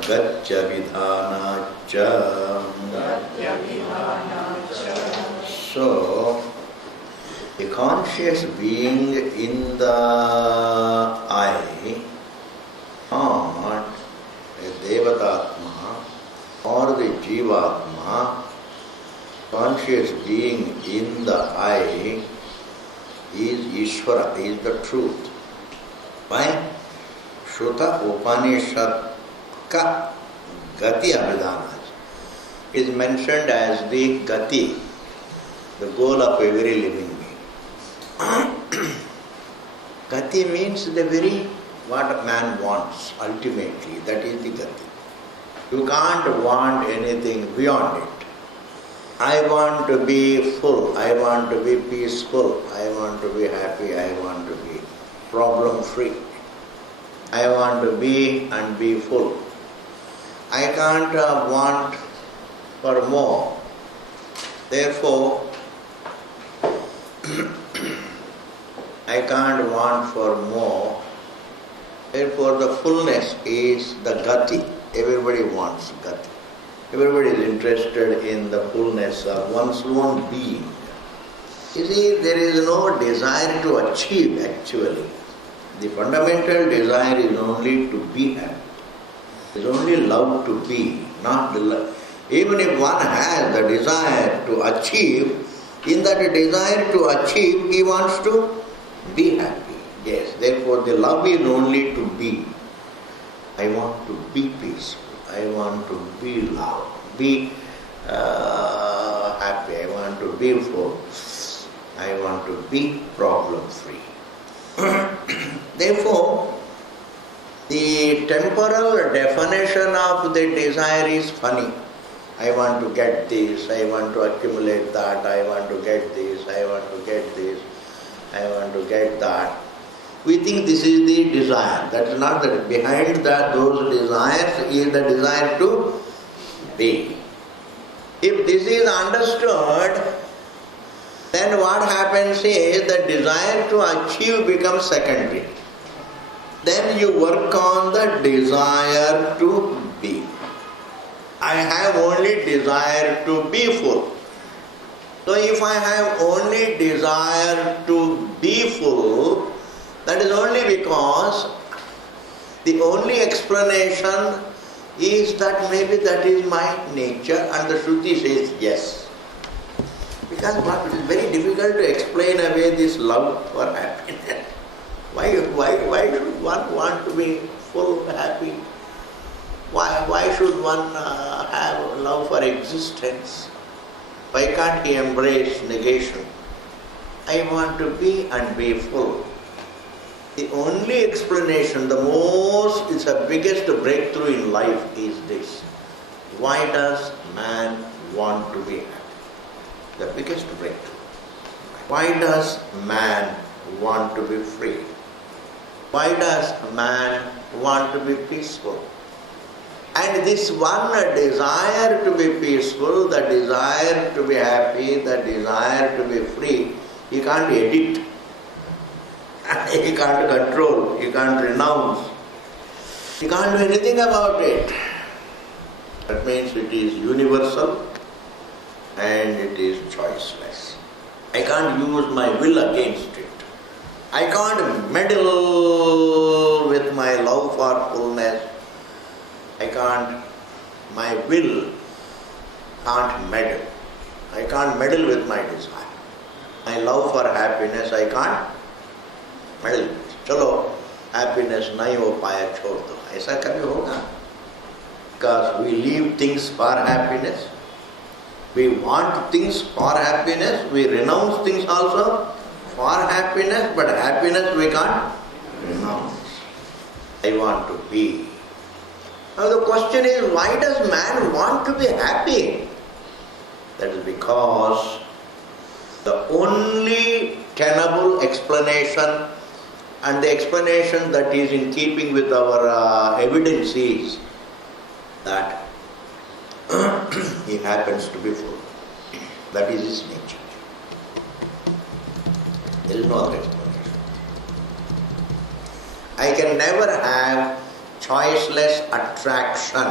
gatya vidhana cha. So, a conscious being in the I, not a Devatatma or the Jivatma, conscious being in the I is Ishvara, is the truth. Why? Shruta Upanishad ka gati abhidhana is mentioned as the gati, the goal of every living being. Gati means the very what man wants ultimately, that is the gati. You can't want anything beyond it. I want to be full, I want to be peaceful, I want to be happy, I want to be problem free. I want to be and be full. I can't want for more. Therefore, I can't want for more. Therefore, the fullness is the gati. Everybody wants gati. Everybody is interested in the fullness of one's own being. You see, there is no desire to achieve actually. The fundamental desire is only to be happy. It is only love to be, not the love. Even if one has the desire to achieve, in that desire to achieve, he wants to be happy. Yes, therefore the love is only to be. I want to be peaceful. I want to be loved, be happy. I want to be full. I want to be problem-free. Therefore, the temporal definition of the desire is funny. I want to get this, I want to accumulate that, I want to get this, I want to get this, I want to get that. We think this is the desire. That is not that. Behind that, those desires is the desire to be. If this is understood, then what happens is the desire to achieve becomes secondary. Then you work on the desire to be. I have only desire to be full. So if I have only desire to be full, that is only because the only explanation is that maybe that is my nature, and the Shruti says yes. Because it is very difficult to explain away this love for happiness. Why should one want to be full, happy? Why should one have love for existence? Why can't he embrace negation? I want to be and be full. The only explanation, the biggest breakthrough in life is this. Why does man want to be happy? The biggest breakthrough. Why does man want to be free? Why does man want to be peaceful? And this one desire to be peaceful, the desire to be happy, the desire to be free, he can't edit. He can't control, he can't renounce, he can't do anything about it. That means it is universal and it is choiceless. I can't use my will against it. I can't meddle with my love for fullness. My will can't meddle. I can't meddle with my desire. My love for happiness, I can't meddle. Chalo, happiness nahi ho paya, chhod do. Aisa kabhi hoga? Because we leave things for happiness. We want things for happiness. We renounce things also for happiness. But happiness we can't renounce. I want to be. Now the question is, why does man want to be happy? That is because the only tenable explanation and the explanation that is in keeping with our evidence is that he happens to be full. That is his nature. There is no other explanation. I can never have choiceless attraction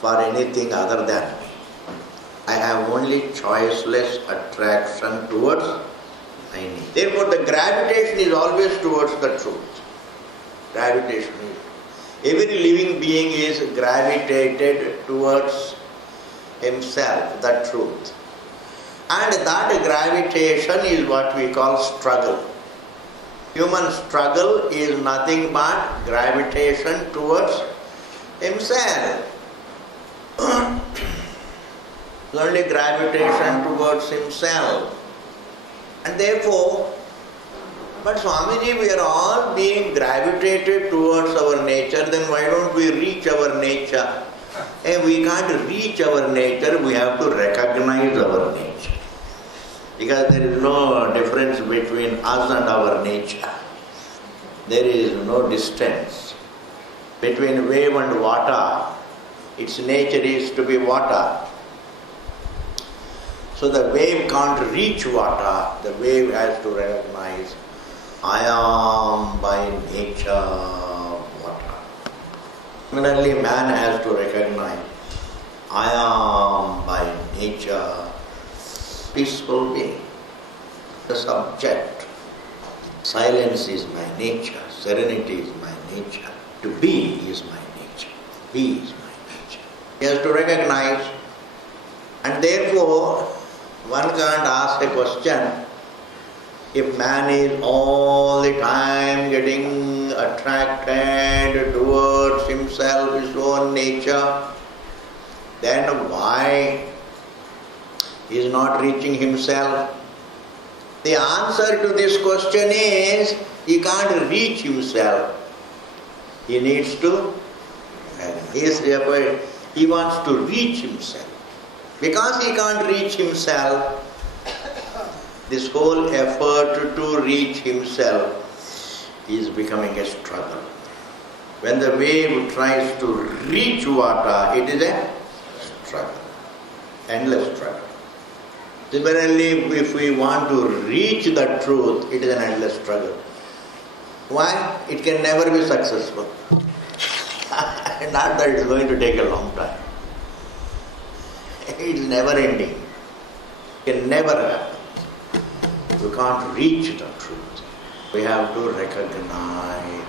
for anything other than me. I have only choiceless attraction towards my need. Therefore, the gravitation is always towards the truth. Gravitation is. Every living being is gravitated towards himself, the truth. And that gravitation is what we call struggle. Human struggle is nothing but gravitation towards himself. Only gravitation towards himself. And therefore, but Swamiji, we are all being gravitated towards our nature, then why don't we reach our nature? And we can't reach our nature, we have to recognize our nature. Because there is no difference between us and our nature. There is no distance. Between wave and water, its nature is to be water. So the wave can't reach water, the wave has to recognize, I am by nature water. Similarly, man has to recognize, I am by nature peaceful being. The subject. Silence is my nature, serenity is my nature, to be is my nature, be is my nature. He has to recognize, and therefore one can't ask a question, if man is all the time getting attracted towards himself, his own nature, then why he is not reaching himself? The answer to this question is, he can't reach himself. He needs to, he wants to reach himself. Because he can't reach himself, this whole effort to reach himself is becoming a struggle. When the wave tries to reach water, it is a struggle, endless struggle. Similarly, if we want to reach the truth, it is an endless struggle. Why? It can never be successful. Not that it is going to take a long time. It is never ending. It can never happen. You can't reach the truth. We have to recognize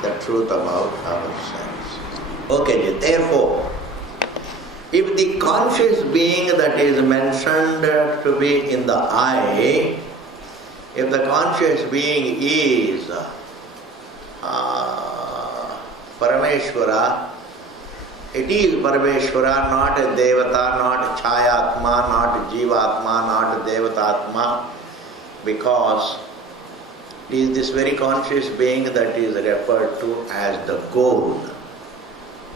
the truth about ourselves. Okay, therefore, if the conscious being that is mentioned to be in the I, if the conscious being is Parameshwara, it is Parameshwara, not a Devata, not Chayatma, not Jivatma, not Devatatma, because it is this very conscious being that is referred to as the goal,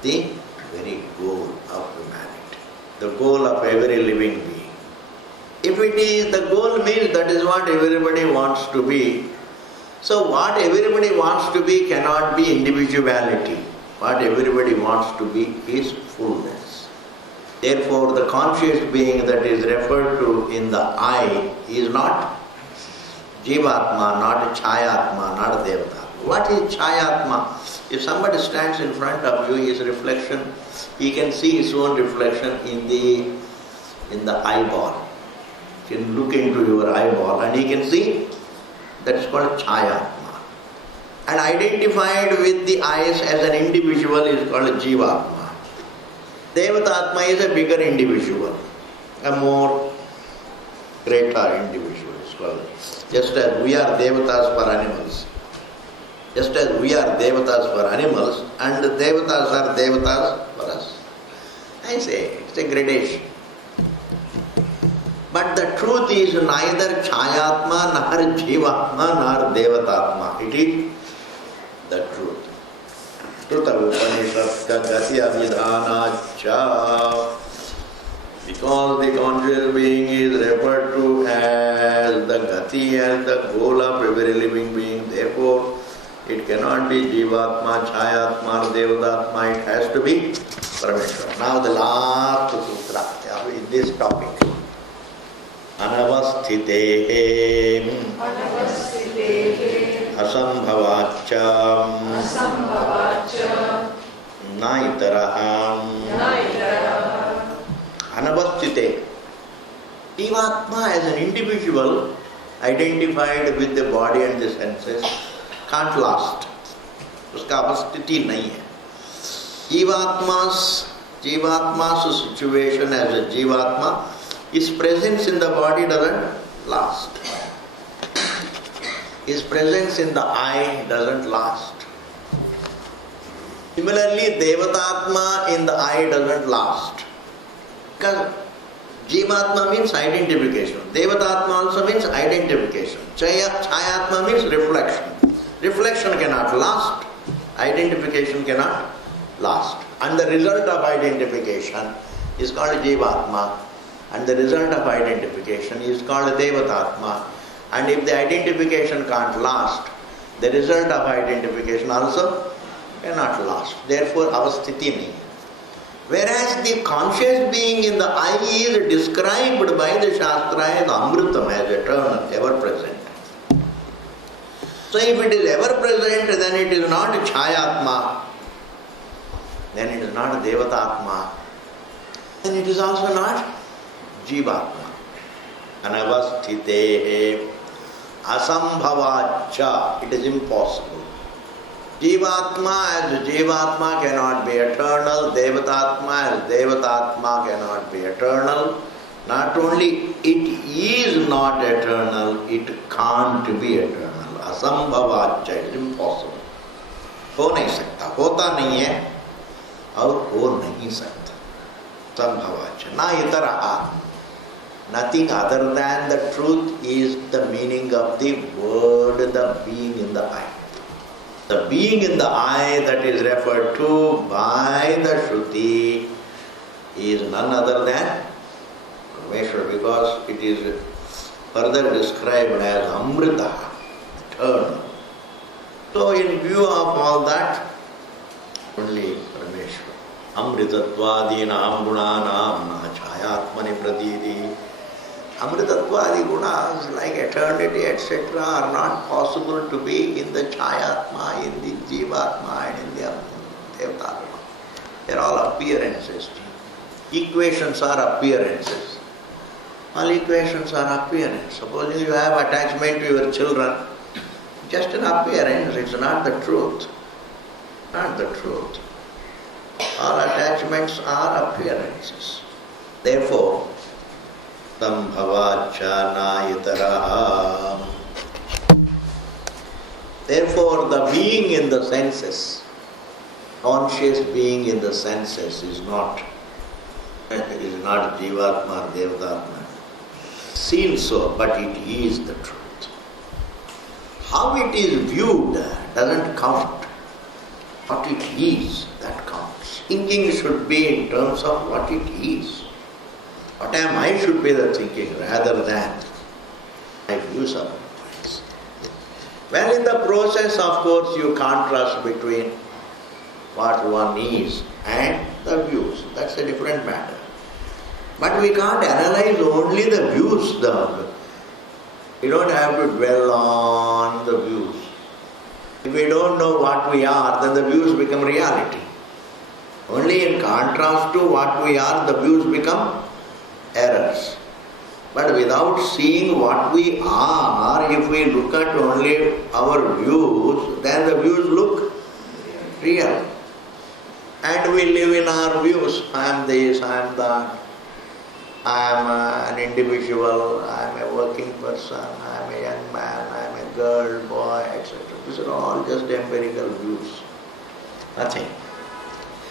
the very goal of humanity, the goal of every living being. If it is the goal, means that is what everybody wants to be. So what everybody wants to be cannot be individuality. What everybody wants to be is fullness. Therefore, the conscious being that is referred to in the I is not Jivatma, not Chayatma, not Devata. What is Chayatma? If somebody stands in front of you, his reflection, he can see his own reflection in the eyeball. He can look into your eyeball and he can see. That is called Chayatma. And identified with the eyes as an individual is called Jivatma. Devatatma is a bigger individual, a more greater individual is called. Just as we are Devatas for animals. Just as we are Devatas for animals and Devatas are Devatas for us. I say, it's a gradation. But the truth is neither Chayatma, nor Jivatma, nor Devatatma. It is the truth. Truta Upanishad Gatya Vidhanacha. Because the conscious being is referred to as the Gati, as the goal of every living being, therefore it cannot be Jivatma, Chayatma, or Devatatma, it has to be Parameshwara. Now the last sutra in this topic. Anavastite asambhavacha na itaraha. Anavastite. Jivatma as an individual identified with the body and the senses can't last. उसका अवस्थिति नहीं है. Jivatma's situation as a Jivatma, his presence in the body doesn't last. His presence in the I doesn't last. Similarly, Devatatma in the I doesn't last. Because Jivatma means identification. Devatatma also means identification. Chayatma means reflection. Reflection cannot last. Identification cannot last. And the result of identification is called Jivatma. And the result of identification is called Devatatma. And if the identification can't last, the result of identification also cannot last. Therefore, avasthiti nahi. Whereas the conscious being in the I is described by the Shastra as Amritam, as eternal, ever present. So if it is ever present, then it is not Chayatma, then it is not Devatatma, then it is also not Jivatma. Anavasthite asambhavacha, it is impossible. Jivatma as Jivatma cannot be eternal, Devatatma as Devatatma cannot be eternal. Not only it is not eternal, it can't be eternal. असंभवाच्च, it impossible. हो नहीं सकता, होता नहीं है और हो नहीं सकता. संभवाच्च ना इतरः. Nothing other than the truth is the meaning of the word, the being in the eye. The being in the eye that is referred to by the Shruti is none other than Rameshwar, because it is further described as Amrita. So in view of all that, only Parameshwar. Amritattvadinam gunanam na chayatmani pratiti. Amritattvadi gunas like eternity, etc. are not possible to be in the Chayatma, in the Jivatma and in the Devatatma. They are all appearances. Equations are appearances. All equations are appearances. Supposing you have attachment to your children, just an appearance, it's not the truth. Not the truth. All attachments are appearances. Therefore, sambhavacha na itaraha. Therefore, the being in the senses, conscious being in the senses is not Jivatma or Devatatma. Seen so, but it is the truth. How it is viewed doesn't count. What it is, that counts. Thinking should be in terms of what it is. What am I should be the thinking rather than my views of it. Well, in the process, of course, you contrast between what one is and the views. That's a different matter. But we can't analyze only the views. We don't have to dwell on the views. If we don't know what we are, then the views become reality. Only in contrast to what we are, the views become errors. But without seeing what we are, if we look at only our views, then the views look real. And we live in our views. I am this, I am that. I am an individual, I am a working person, I am a young man, I am a girl, boy, etc. These are all just empirical views. Nothing.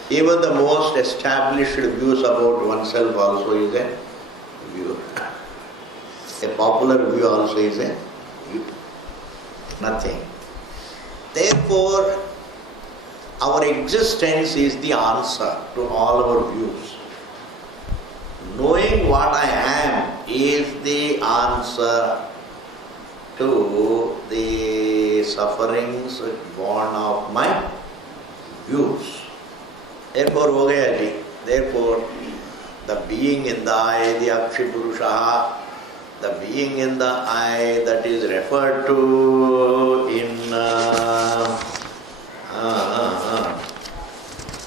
Even the most established views about oneself also is a view. A popular view also is a view. Nothing. Therefore, our existence is the answer to all our views. Knowing what I am is the answer to the sufferings born of my views. Therefore, ho gaya ji. Therefore, the being in the eye, the Akshipurusha, the being in the eye that is referred to in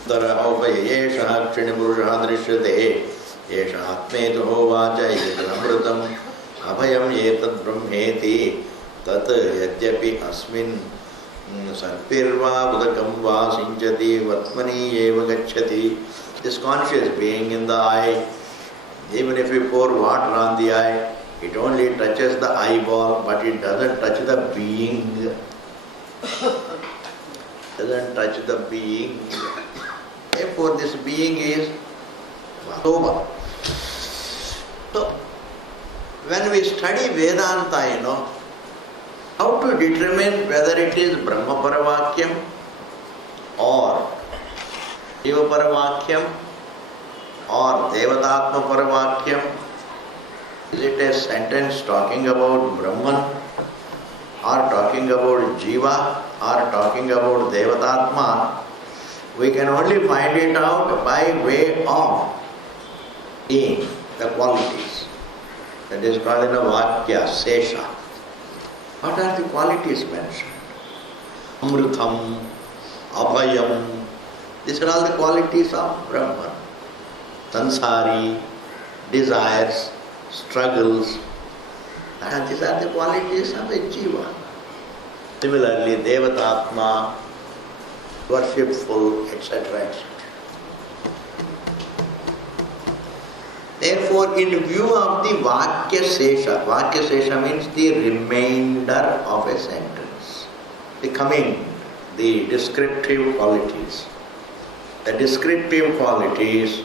Tarahavayesha Kshinipurushah Drishyate Yesha Atmetu Hovacha Yedamrutam Abhayam Yetad Brahmeti Tat Yadyapi Asmin Sarpirva Budakam Va Sinchati Vatmani Eva Gacchati. This conscious being in the eye, even if you pour water on the eye, it only touches the eyeball, but it doesn't touch the being. Doesn't touch the being. Therefore, this being is sober. So, when we study Vedanta, how to determine whether it is Brahma Paravakyam or Jiva Paravakyam or Devatatma Paravakyam? Is it a sentence talking about Brahman or talking about Jiva or talking about Devatatma? We can only find it out by way of being, the qualities. That is called in a Vakya, Sesha. What are the qualities mentioned? Amrutam, Abhayam. These are all the qualities of Brahman. Sansari, desires, struggles. And these are the qualities of a Jiva. Similarly, Devatatma, worshipful, etc., etc. Therefore, in view of the Vakya Sesha means the remainder of a sentence, the descriptive qualities. The descriptive qualities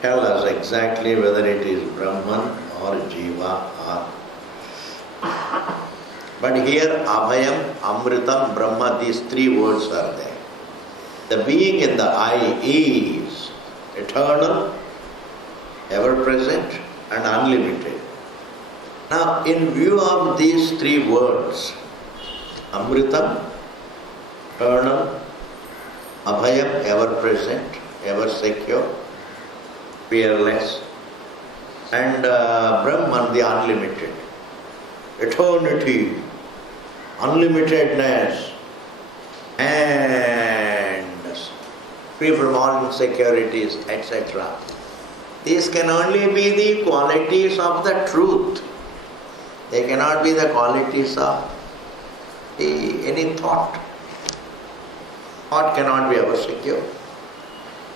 tell us exactly whether it is Brahman or Jiva or. But here, Abhayam, Amritam, Brahma, these three words are there. The being in the eye is eternal, ever-present and unlimited. Now, in view of these three words, Amritam, eternal, Abhayam, ever-present, ever-secure, fearless, and Brahman, the unlimited. Eternity, unlimitedness, and free from all insecurities, etc. These can only be the qualities of the truth. They cannot be the qualities of any thought. Thought cannot be ever secure,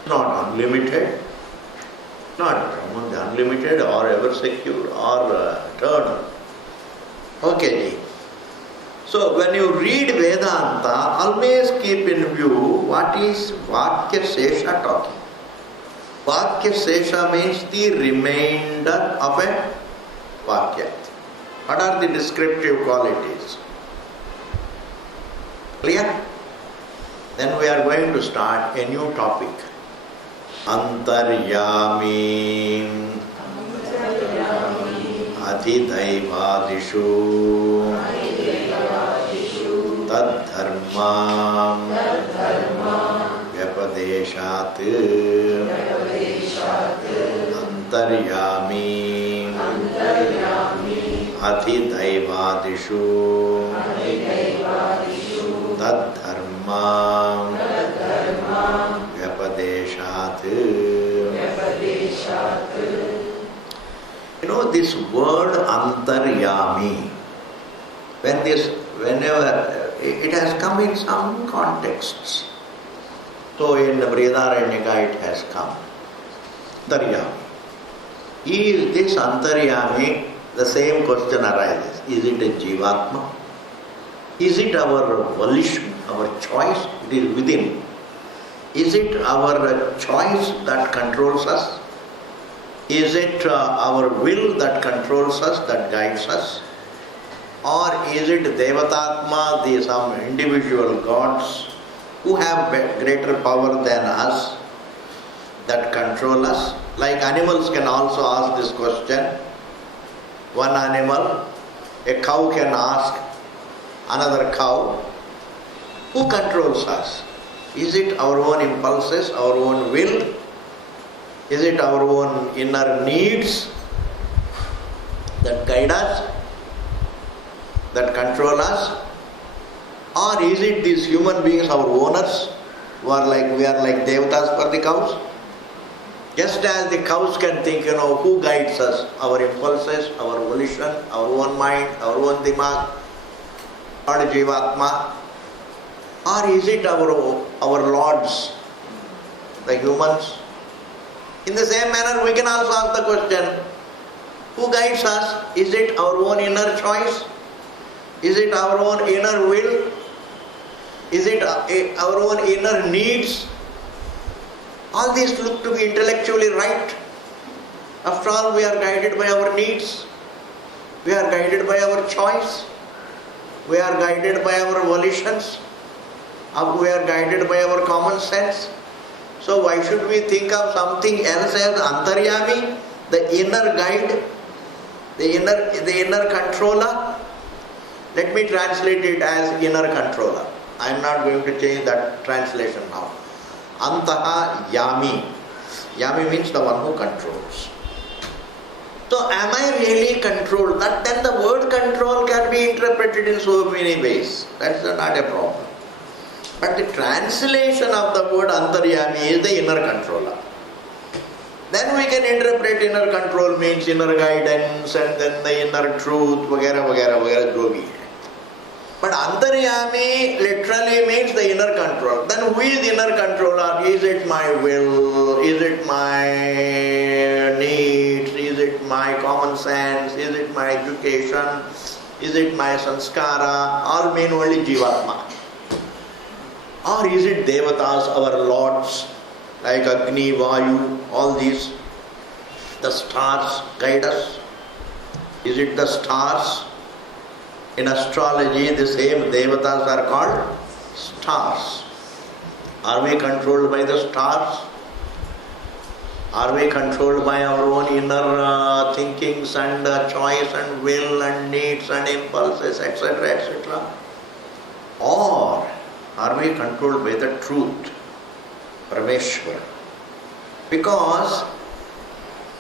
not unlimited, not Brahman, the unlimited or ever secure or eternal. Okay. So when you read Vedanta, always keep in view what is Vakya Sesha talking. Vakya Sesha means the remainder of a Vakya. What are the descriptive qualities? Clear? Then we are going to start a new topic. Antaryami Adhidaivadishu Taddharmam Vyapadeshat Antaryami Adhidaivadishu Taddharmam Vyapadeshat. You know this word Antaryami, whenever it has come in some contexts. So in the Brihadaranyaka it has come. Antaryami. Is this Antaryami? The same question arises. Is it a Jivatma? Is it our volition, our choice? It is within. Is it our choice that controls us? Is it our will that controls us, that guides us? Or is it Devatatma, some individual gods who have greater power than us that control us? Like animals can also ask this question. One animal, a cow can ask another cow, who controls us? Is it our own impulses, our own will? Is it our own inner needs that guide us, that control us? Or is it these human beings, our owners, we are like devatas for the cows. Just as the cows can think, who guides us? Our impulses, our volition, our own mind, our own dimag, or jivatma? Or is it our lords, the humans? In the same manner, we can also ask the question, who guides us? Is it our own inner choice? Is it our own inner will? Is it our own inner needs? All these look to be intellectually right. After all, we are guided by our needs. We are guided by our choice. We are guided by our volitions. We are guided by our common sense. So why should we think of something else as antaryami, the inner guide, the inner controller? Let me translate it as inner controller. I am not going to change that translation now. Antaha yami. Yami means the one who controls. So am I really controlled? Then the word control can be interpreted in so many ways. That's not a problem. But the translation of the word antaryami is the inner controller. Then we can interpret inner control means inner guidance and then the inner truth, vagara, vagara, vagara, jo bhi hai. But antaryami literally means the inner control. Then who is the inner controller? Is it my will? Is it my needs? Is it my common sense? Is it my education? Is it my sanskara? All mean only jivatma. Or is it devatas, our lords, like Agni, Vayu, all these? The stars guide us. Is it the stars? In astrology, the same devatas are called stars. Are we controlled by the stars? Are we controlled by our own inner thinkings and choice and will and needs and impulses, etc., etc.? Or are we controlled by the truth, Parameshwara? Because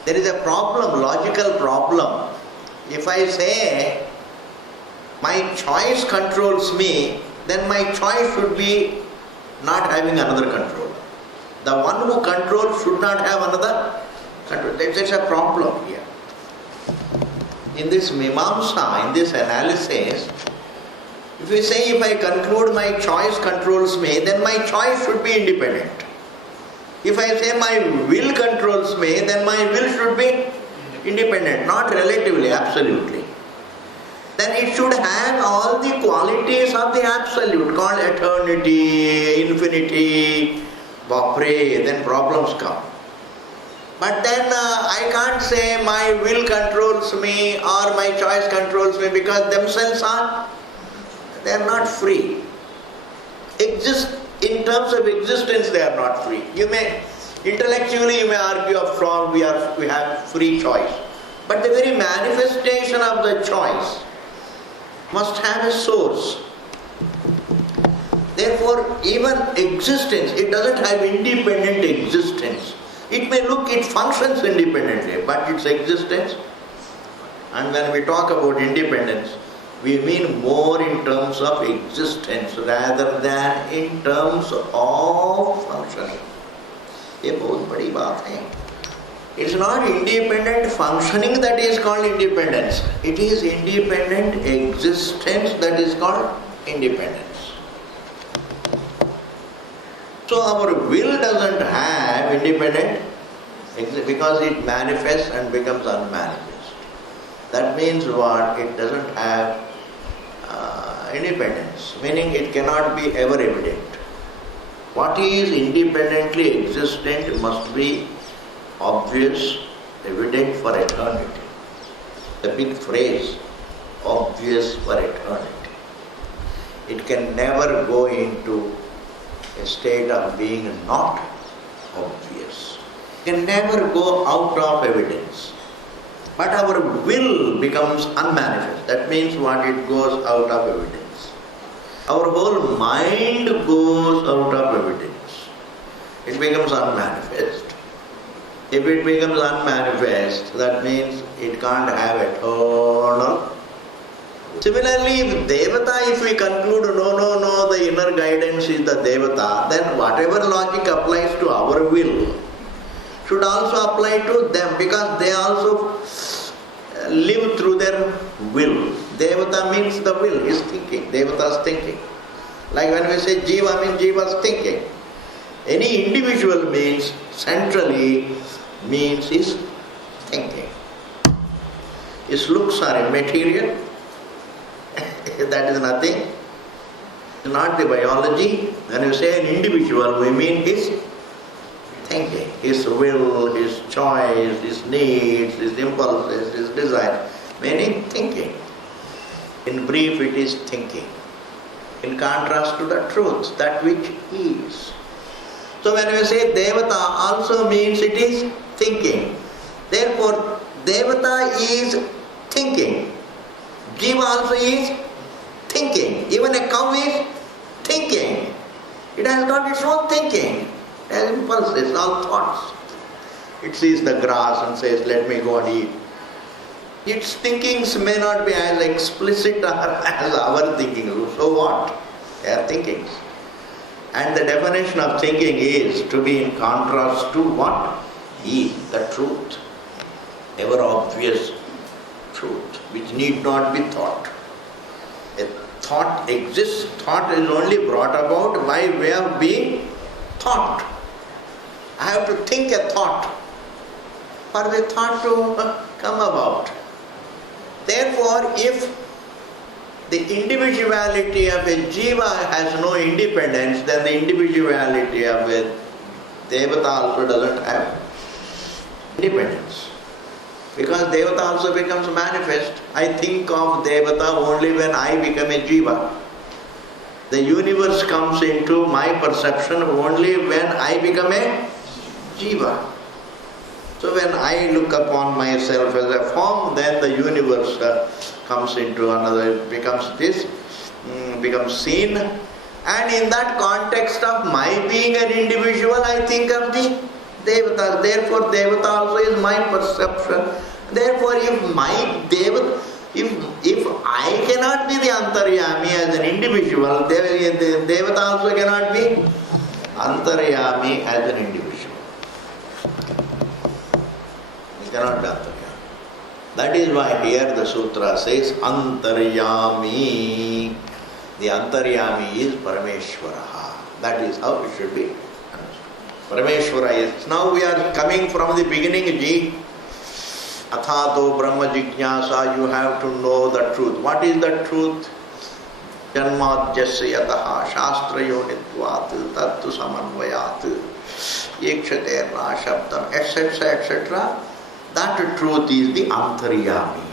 there is a problem, logical problem. If I say my choice controls me, then my choice should be not having another control. The one who controls should not have another control. That's a problem here. In this mimamsa, in this analysis, if we say if I conclude my choice controls me, then my choice should be independent. If I say my will controls me, then my will should be independent, not relatively, absolutely. Then it should have all the qualities of the absolute, called eternity, infinity, vapre, then problems come. But then I can't say my will controls me or my choice controls me, because themselves they are not free. In terms of existence, they are not free. Intellectually you may argue of wrong, we have free choice. But the very manifestation of the choice must have a source. Therefore, even existence, it doesn't have independent existence. It functions independently, but its existence, and when we talk about independence, we mean more in terms of existence rather than in terms of functioning. ये बहुत बड़ी बात है. It's not independent functioning that is called independence. It is independent existence that is called independence. So our will doesn't have independent because it manifests and becomes unmanifest. That means what? It doesn't have independence, meaning it cannot be ever evident. What is independently existent must be obvious, evident for eternity. The big phrase, obvious for eternity. It can never go into a state of being not obvious. It can never go out of evidence. But our will becomes unmanifest. That means what? It goes out of evidence. Our whole mind goes out of evidence. It becomes unmanifest. If it becomes unmanifest, that means it can't have eternal Similarly, if Devata, if we conclude, no, the inner guidance is the Devata, then whatever logic applies to our will should also apply to them, because they also live through their will. Devata means the will, is thinking, Devata's thinking. Like when we say Jiva, means Jiva's thinking. Any individual means, centrally, means his thinking. His looks are immaterial. That is nothing. It's not the biology. When you say an individual, we mean his thinking, his will, his choice, his needs, his impulses, his desire. Meaning thinking. In brief, it is thinking. In contrast to the truth, that which is. So when we say Devata, also means it is thinking. Therefore, Devata is thinking. Jiva also is thinking. Even a cow is thinking. It has got its own thinking. It has impulses, all thoughts. It sees the grass and says, let me go and eat. Its thinkings may not be as explicit as our thinking. So what? They are thinkings. And the definition of thinking is to be in contrast to what? Is the truth. Ever obvious truth, which need not be thought. A thought exists. Thought is only brought about by way of being thought. I have to think a thought for the thought to come about. Therefore, if the individuality of a jiva has no independence, then the individuality of a devata also doesn't have independence. Because devata also becomes manifest. I think of devata only when I become a jiva. The universe comes into my perception only when I become a jiva. So when I look upon myself as a form, then the universe comes into another, becomes seen. And in that context of my being an individual, I think of the Devata. Therefore, Devata also is my perception. Therefore, if my Devata, if I cannot be the Antaryami as an individual, the Devata also cannot be Antaryami as an individual. He cannot be Antaryami. That is why here the sutra says Antaryami. The Antaryami is Parameshwara. That is how it should be understood. Parameshwara is. Now we are coming from the beginning, Ji. Athato Brahma Jignasa, you have to know the truth. What is the truth? Janmadhyasya yataha shastra yonitvat tattu samanvayat yekshaterna shabdam, etc., etc. That truth is the Antaryami.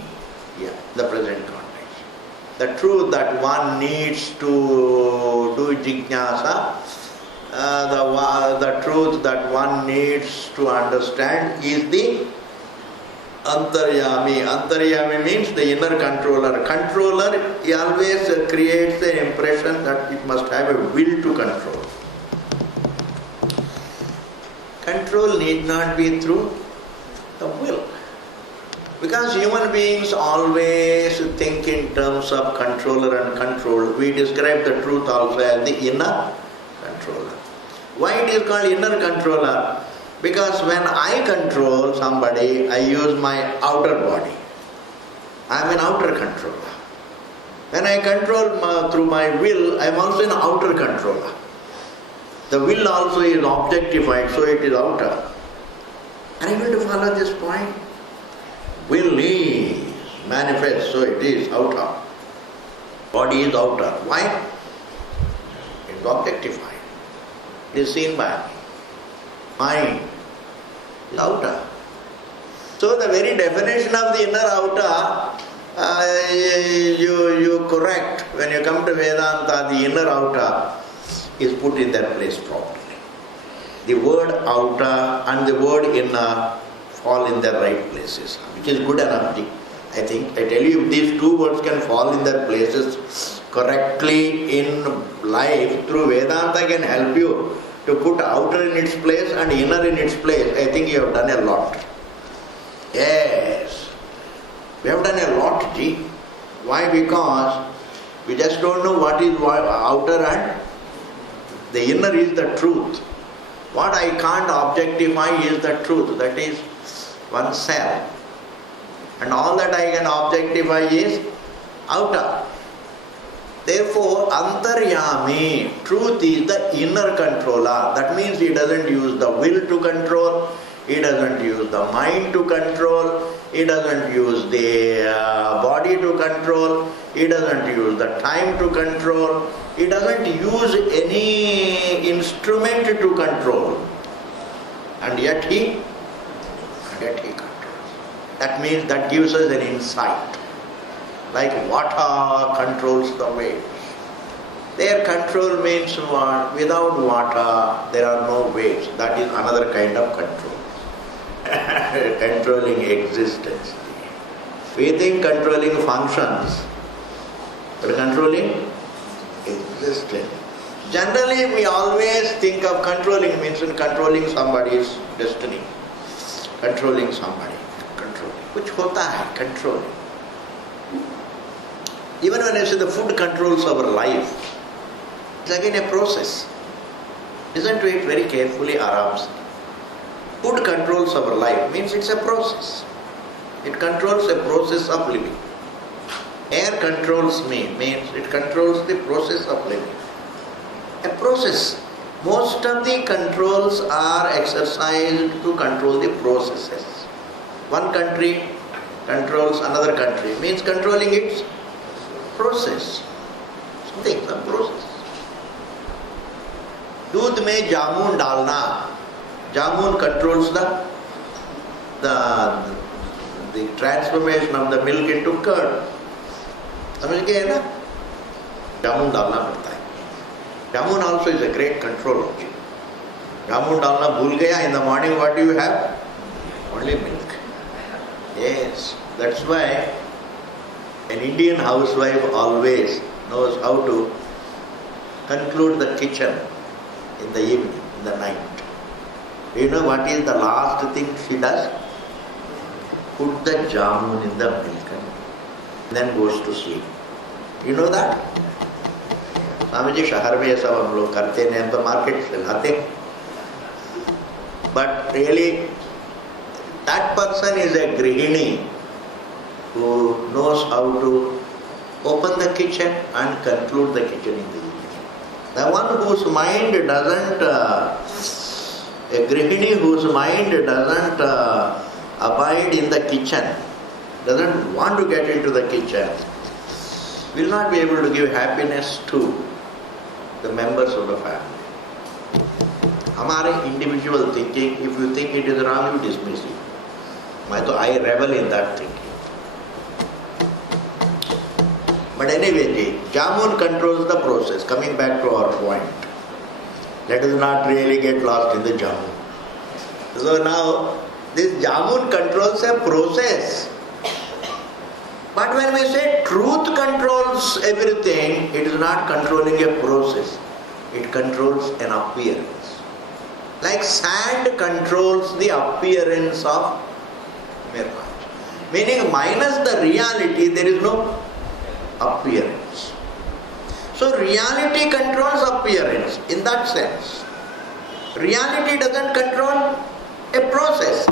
Yeah, the present context. The truth that one needs to do jignasa, the truth that one needs to understand is the Antaryami. Antaryami means the inner controller. Controller always creates the impression that it must have a will to control. Control need not be through the will. Because human beings always think in terms of controller and control. We describe the truth also as the inner controller. Why it is called inner controller? Because when I control somebody, I use my outer body. I am an outer controller. When I control through my will, I am also an outer controller. The will also is objectified, so it is outer. Are you going to follow this point? Will is manifest, so it is outer. Body is outer. Why? It is objectified. It is seen by me. Mind is outer. So the very definition of the inner outer, you correct. When you come to Vedanta, the inner outer is put in their place properly. The word outer and the word inner fall in their right places, which is good enough. I think, I tell you, if these two words can fall in their places correctly in life, through Vedanta can help you to put outer in its place and inner in its place. I think you have done a lot. Yes, we have done a lot, Ji. Why? Because we just don't know what is outer and the inner is the truth. What I can't objectify is the truth, that is oneself. And all that I can objectify is outer. Therefore, antaryami, truth is the inner controller. That means he doesn't use the will to control, he doesn't use the mind to control, he doesn't use the body to control, he doesn't use the time to control, he doesn't use any instrument to control. And yet he controls. That means that gives us an insight. Like water controls the waves. Their control means what? Without water there are no waves. That is another kind of control. Controlling existence. We think controlling functions, but controlling existence. Generally we always think of controlling means controlling somebody's destiny. Controlling somebody. Controlling. Kuch hota hai, controlling. Even when I say the food controls our life, it's again a process. Listen to it very carefully, arams. Food controls our life means it's a process. It controls a process of living. Air controls me means it controls the process of living. A process. Most of the controls are exercised to control the processes. One country controls another country means controlling its process. Something, some process. Doodh mein jamun dalna. Jamun controls the transformation of the milk into curd. समझ गए ना? जामुन डालना पड़ता है. Jamun also is a great control object. Jamun डालना भूल गया, in the morning what do you have? Only milk. Yes, that's why an Indian housewife always knows how to conclude the kitchen in the evening, in the night. Do you know what is the last thing she does? Put the jamun in the milk and then goes to sleep. You know that? Swami ji शहर में ये सब हम लोग करते हैं तो market से लाते. But really, that person is a grihini who knows how to open the kitchen and conclude the kitchen in the evening. The one whose mind doesn't, a grihini whose mind doesn't abide in the kitchen, doesn't want to get into the kitchen, will not be able to give happiness to the members of the family. हमारे individual thinking, if you think it is wrong, you dismiss it. I revel in that thinking. But anyway, jamun controls the process. Coming back to our point, let us not really get lost in the jamun. So now, this jamun controls a process. But when we say truth controls everything, it is not controlling a process. It controls an appearance. Like sand controls the appearance of mirage. Meaning minus the reality, there is no appearance. So reality controls appearance in that sense. Reality doesn't control a process,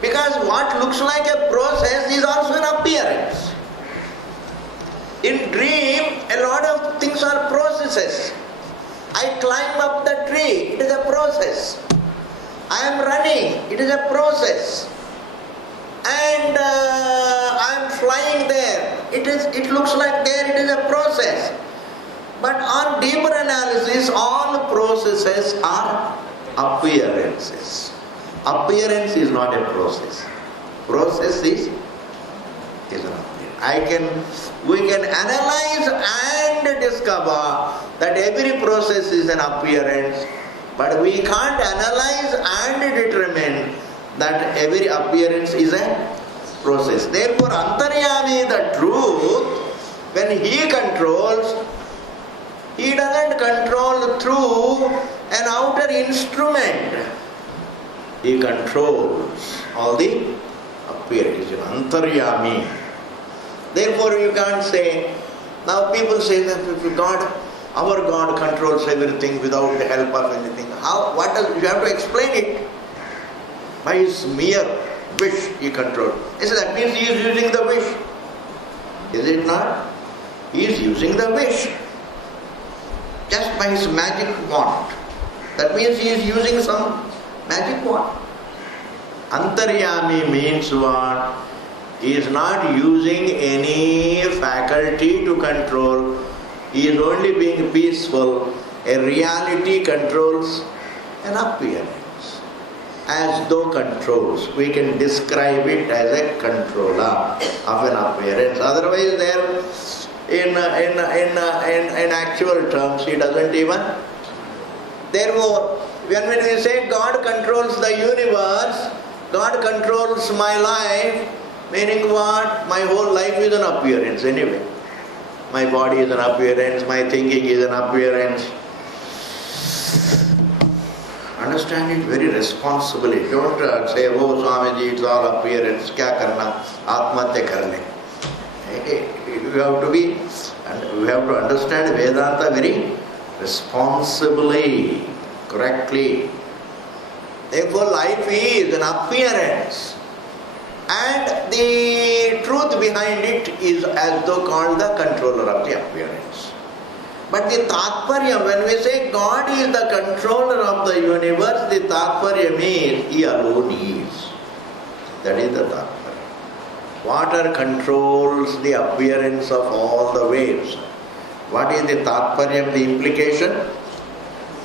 because what looks like a process is also an appearance. In dream, a lot of things are processes. I climb up the tree, it is a process. I am running, it is a process. And I am flying there, it looks like there, it is a process. But on deeper analysis, all processes are appearances. Appearance is not a process. Process is an appearance. We can analyze and discover that every process is an appearance, but we can't analyze and determine that every appearance is a process. Therefore, Antaryami, the truth, when he controls, he doesn't control through an outer instrument. He controls all the appearances. Antaryami. Therefore you can't say, now people say that if our God controls everything without the help of anything. You have to explain it. By his mere wish he controls. I said, that means he is using the wish. Is it not? He is using the wish. Just by his magic wand. That means he is using some magic wand. Antaryami means what? He is not using any faculty to control. He is only being peaceful. A reality controls an appearance. As though controls. We can describe it as a controller of an appearance. Otherwise, there in actual terms, he doesn't even. Therefore, when we say God controls the universe, God controls my life, meaning what? My whole life is an appearance anyway. My body is an appearance, my thinking is an appearance. Understand it very responsibly. Don't say, oh Swamiji, it's all appearance, kya karna, atmatya karne. You have to understand Vedanta very responsibly, correctly. Therefore, life is an appearance. And the truth behind it is as though called the controller of the appearance. But the Tatparya, when we say God is the controller of the universe, the Tatparya means He alone is. That is the Tatparya. Water controls the appearance of all the waves. What is the Tatparya, the implication?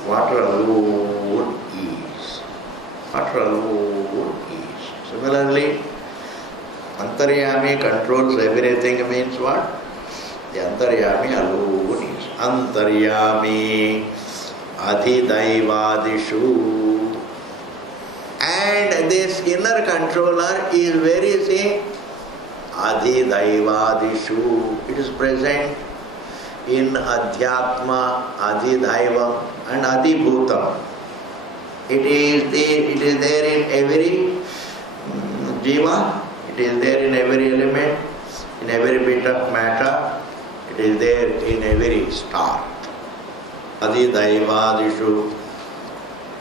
Water alone is. Water alone is. Similarly, Antaryami controls everything means what? The Antaryami alone is. Antaryami Adhidaivadishu. And this inner controller is very, say, Adhidaivadishu. It is present in Adhyatma, Adhidaivam and Adhibhutam. It is there in every jiva. It is there in every element, in every bit of matter. It is there in every star. Adhidaivadishu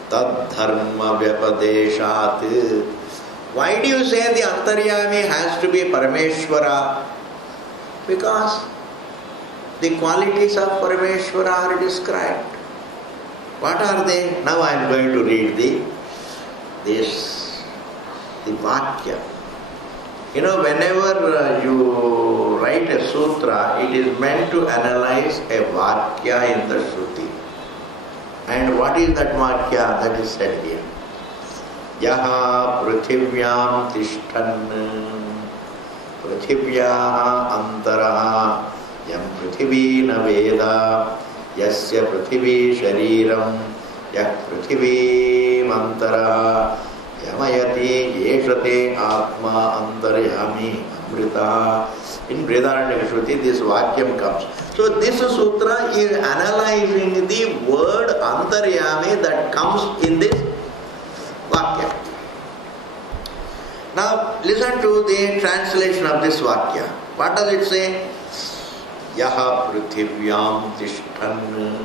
tadharma vyapadeshat. Why do you say the Antaryami has to be Parameshwara? Because the qualities of Parameshwara are described. What are they? Now I am going to read the Vakya. You know, whenever you write a sutra, it is meant to analyze a Vakya in the Shruti. And what is that Vakya that is said here? Yaha prithivyaam tishtan prithivyaha antaraha yam prithivi na veda yasya prithivi shariram yah prithivi mantaraha yamayati yeshate atma antaryami amrita. In Brihadaranyaka Shruti this Vakyam comes. So this sutra is analyzing the word Antaryami that comes in this Vakya. Now listen to the translation of this Vakya. What does it say? Yaha prithivyam tishtan.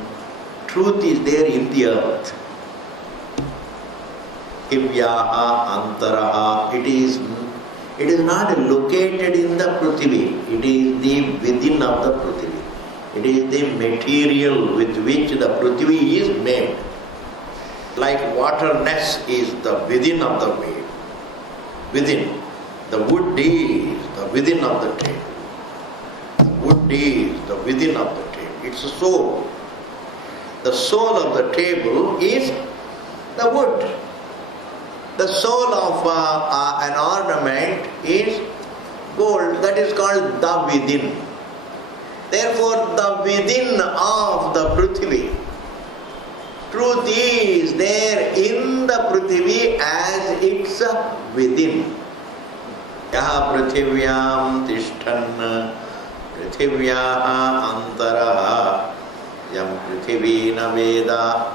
Truth is there in the earth. Prithivyaha antaraha. It is not located in the Prithvi. It is the within of the Prithvi. It is the material with which the Prithvi is made. Like waterness is the within of the wave. Within. The wood is the within of the table. The wood is the within of the table. It's the soul. The soul of the table is the wood. The soul of an ornament is gold. That is called the within. Therefore, the within of the Prithvi. Truth is there in the Prithvi as its within. Yaha prithivyam tishtan prithivyaha antaraha yam prithivi na veda.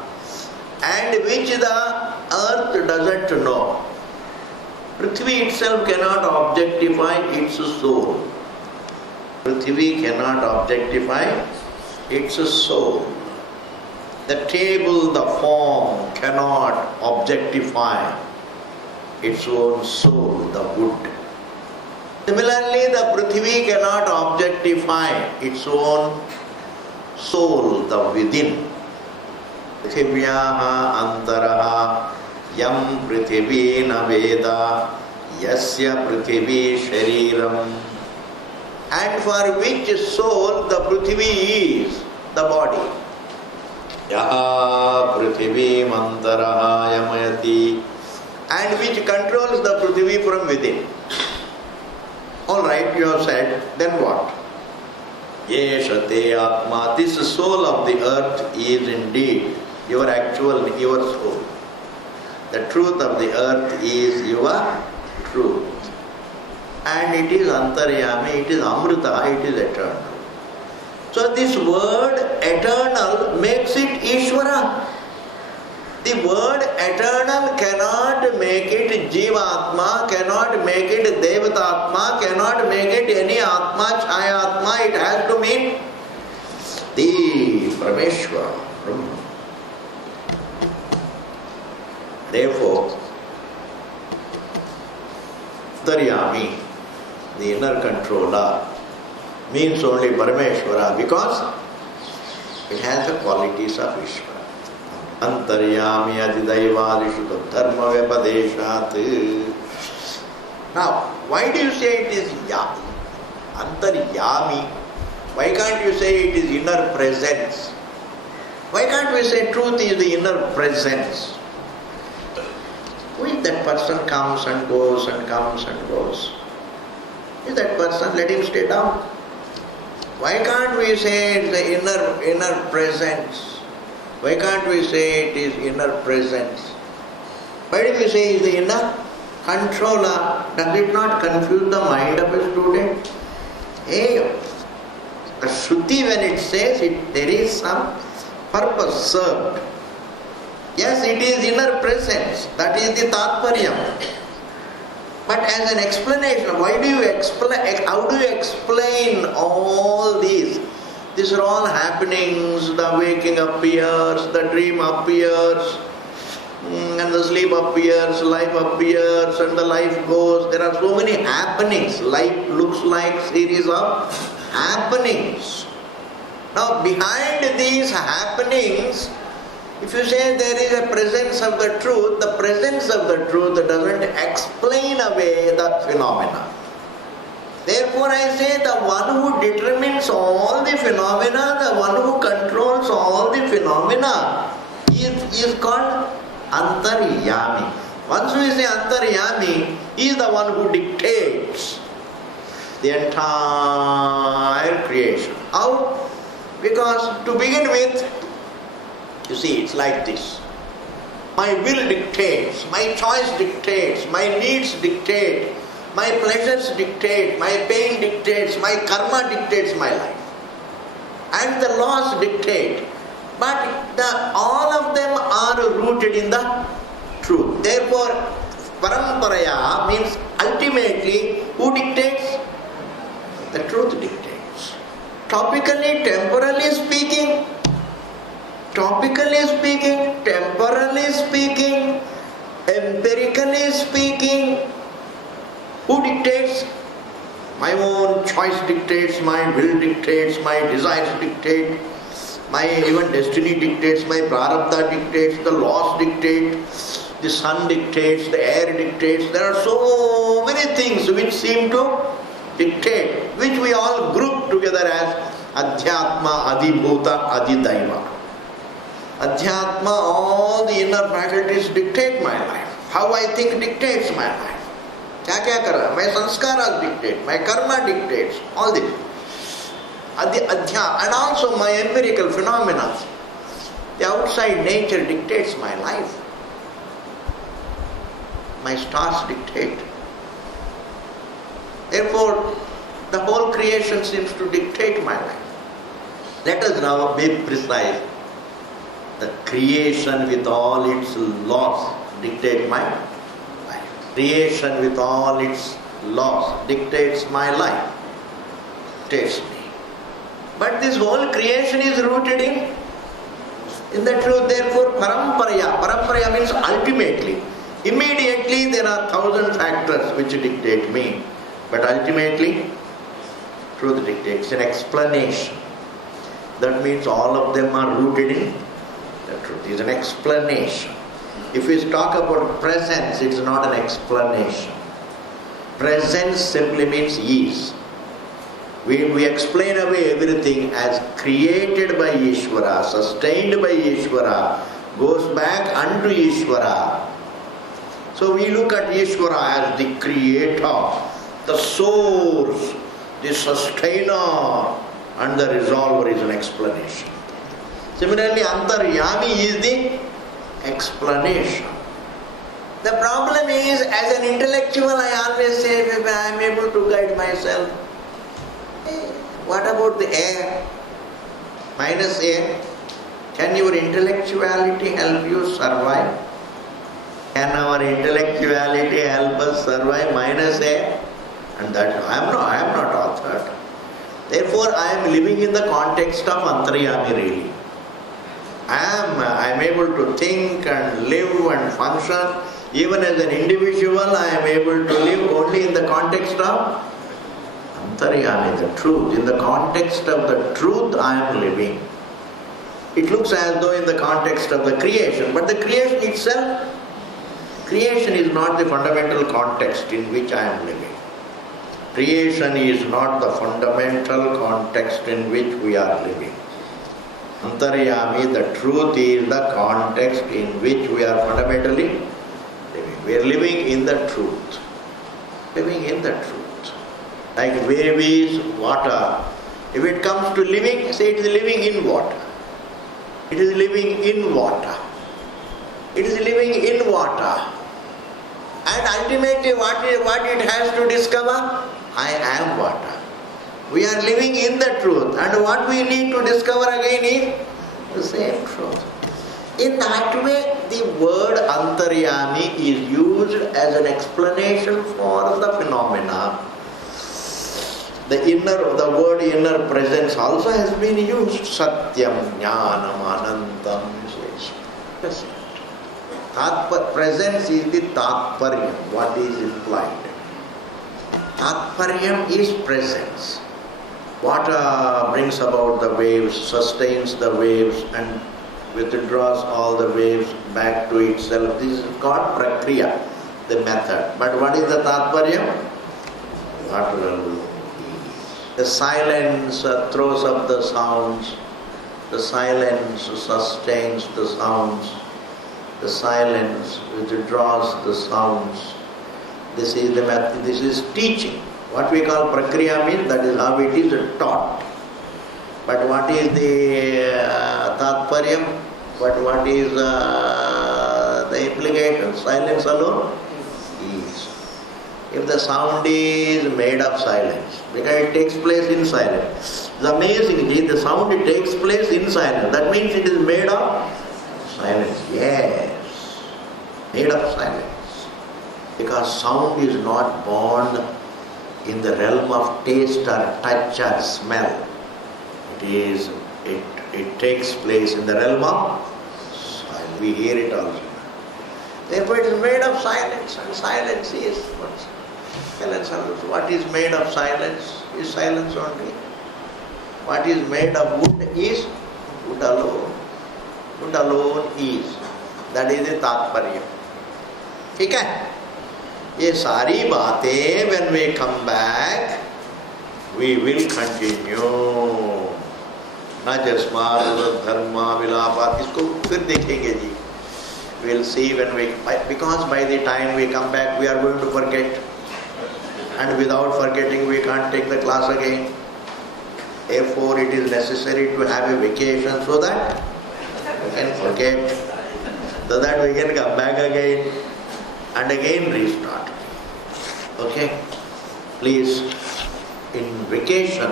And which the earth doesn't know. Prithvi itself cannot objectify its soul. Prithvi cannot objectify its soul. The table, the form cannot objectify its own soul, the wood. Similarly, the Prithvi cannot objectify its own soul, the within. Prithivyaha antaraha yam prithvi na veda yasya prithvi shariram. And for which soul the Prithvi is the body. Yaha prithvi mantaraha yamayati, and which controls the Prithvi from within. Alright, you have said, then what? Yeshate Atma, this soul of the earth is indeed your soul. The truth of the earth is your truth. And it is Antaryami, it is Amrita, it is eternal. So this word eternal makes it Ishvara. The word eternal cannot make it Jivatma, cannot make it Devatatma, cannot make it any Atma, Chayatma. It has to mean the Parameshwara. Therefore, Antaryami, the inner controller, means only Parameshwara because it has the qualities of Ishvara. Antaryami adhidaivadishu dharma vyapadeshat. Now, why do you say it is Yami? Antaryami. Why can't you say it is inner presence? Why can't we say truth is the inner presence? If that person comes and goes and comes and goes, is that person, let him stay down. Why can't we say it's the inner presence? Why can't we say it is inner presence? Why do we say it is the inner controller? Does it not confuse the mind of a student? Hey, the Shruti, when it says it, there is some purpose served. Yes, it is inner presence. That is the Tatparyam. But as an explanation, how do you explain all these? These are all happenings. The waking appears, the dream appears, and the sleep appears, life appears, and the life goes. There are so many happenings. Life looks like series of happenings. Now, behind these happenings, if you say there is a presence of the presence of the truth doesn't explain away the phenomena. Therefore, I say the one who determines all the phenomena, the one who controls all the phenomena is called Antaryami. Once we say Antaryami, he is the one who dictates the entire creation. How? Because to begin with, you see, it's like this. My will dictates, my choice dictates, my needs dictate, my pleasures dictate, my pain dictates, my karma dictates my life. And the laws dictate. But all of them are rooted in the truth. Therefore, paramparaya means ultimately who dictates? The truth dictates. Topically, temporally speaking, temporally speaking, empirically speaking, who dictates? My own choice dictates, my will dictates, my desires dictate, my even destiny dictates, my prarabdha dictates, the laws dictate, the sun dictates, the air dictates. There are so many things which seem to dictate, which we all group together as Adhyatma, Adibhuta, Adidaiva. Adhyatma, all the inner faculties dictate my life. How I think dictates my life. Kya kara? My sanskaras dictate, my karma dictates, all this. And also my empirical phenomena. The outside nature dictates my life. My stars dictate. Therefore, the whole creation seems to dictate my life. Let us now be precise. The creation with all its laws dictate my life. Creation with all its laws dictates my life. dictates me. But this whole creation is rooted in the truth. Therefore, paramparaya. Paramparaya means ultimately. Immediately there are 1,000 factors which dictate me. But ultimately, truth dictates. An explanation. That means all of them are rooted in the truth. It's an explanation. If we talk about presence, it's not an explanation. Presence simply means ease. We explain away everything as created by Ishvara, sustained by Ishvara, goes back unto Ishvara. So we look at Ishvara as the creator, the source, the sustainer, and the resolver is an explanation. Similarly, Antaryami is the explanation. The problem is, as an intellectual, I always say, I am able to guide myself. What about the air? Minus air. Can your intellectuality help you survive? Can our intellectuality help us survive minus air? And that I am not authored. Therefore, I am living in the context of Antaryami really. I am able to think and live and function. Even as an individual, I am able to live only in the context of Antaryami, the truth. In the context of the truth, I am living. It looks as though in the context of the creation, but the creation itself, creation is not the fundamental context in which I am living. Creation is not the fundamental context in which we are living. Antaryami, the truth is the context in which we are fundamentally living. We are living in the truth. Living in the truth. Like wave is water. If it comes to living, say it is living in water. It is living in water. It is living in water. And ultimately what it has to discover? I am water. We are living in the truth, and what we need to discover again is the same truth. In that way, the word Antaryami is used as an explanation for the phenomena. The word inner presence also has been used. Satyam, Jnanam, Anantam. Presence is the Tatparyam, what is implied. Tatparyam is presence. Water brings about the waves, sustains the waves and withdraws all the waves back to itself. This is called prakriya, the method. But what is the tatparyam? Water alone. The silence throws up the sounds. The silence sustains the sounds. The silence withdraws the sounds. This is the method. This is teaching. What we call prakriya means that is how it is taught. But what is the tatparyam? What is the implication? Silence alone is. If the sound is made of silence, because it takes place in silence. The amazing is the sound takes place in silence. That means it is made of silence. Yes, made of silence. Because sound is not born in the realm of taste or touch or smell. It takes place in the realm of silence. We hear it also. Therefore it is made of silence, and silence is what? Silence also. What is made of silence is silence only. What is made of wood is wood alone. Wood alone is. That is the tatparya. Okay? ये सारी बातें when we come back, we will continue. न जस्मात् धर्मा विलापात्, इसको फिर देखेंगे जी. We will see when we, because by the time we come back we are going to forget, and without forgetting we can't take the class again. Therefore it is necessary to have a vacation so that we can forget, so that we can come back again and again restart. Okay? Please, in vacation,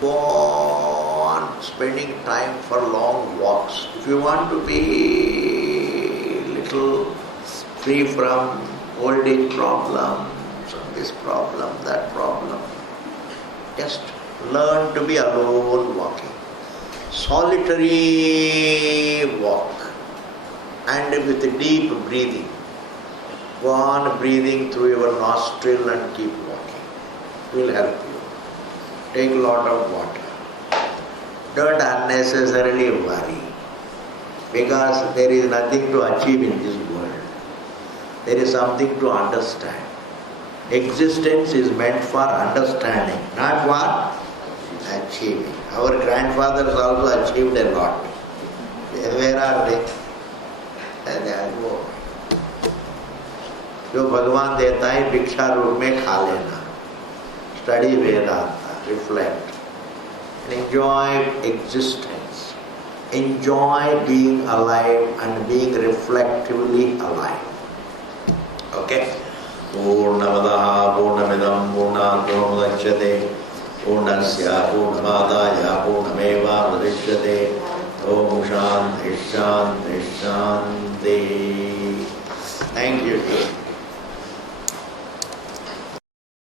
go on spending time for long walks. If you want to be little free from old age problems, this problem, that problem, Just learn to be alone walking. Solitary walk. And with deep breathing. Go on breathing through your nostril and keep walking. It will help you. Take a lot of water. Don't unnecessarily worry. Because there is nothing to achieve in this world. There is something to understand. Existence is meant for understanding, not for achieving. Our grandfathers also achieved a lot. Where are they? They are gone. जो भगवान देता है भिक्षा रूप में खा लेना. Study Vedanta, reflect, and enjoy existence. Enjoy being alive and being reflectively alive. Okay? पूर्णमदः पूर्णमिदं पूर्णात् पूर्णमुदच्यते पूर्णस्य पूर्णमादाय पूर्णमेवावशिष्यते. ओम शांति शांति शांति. Thank you.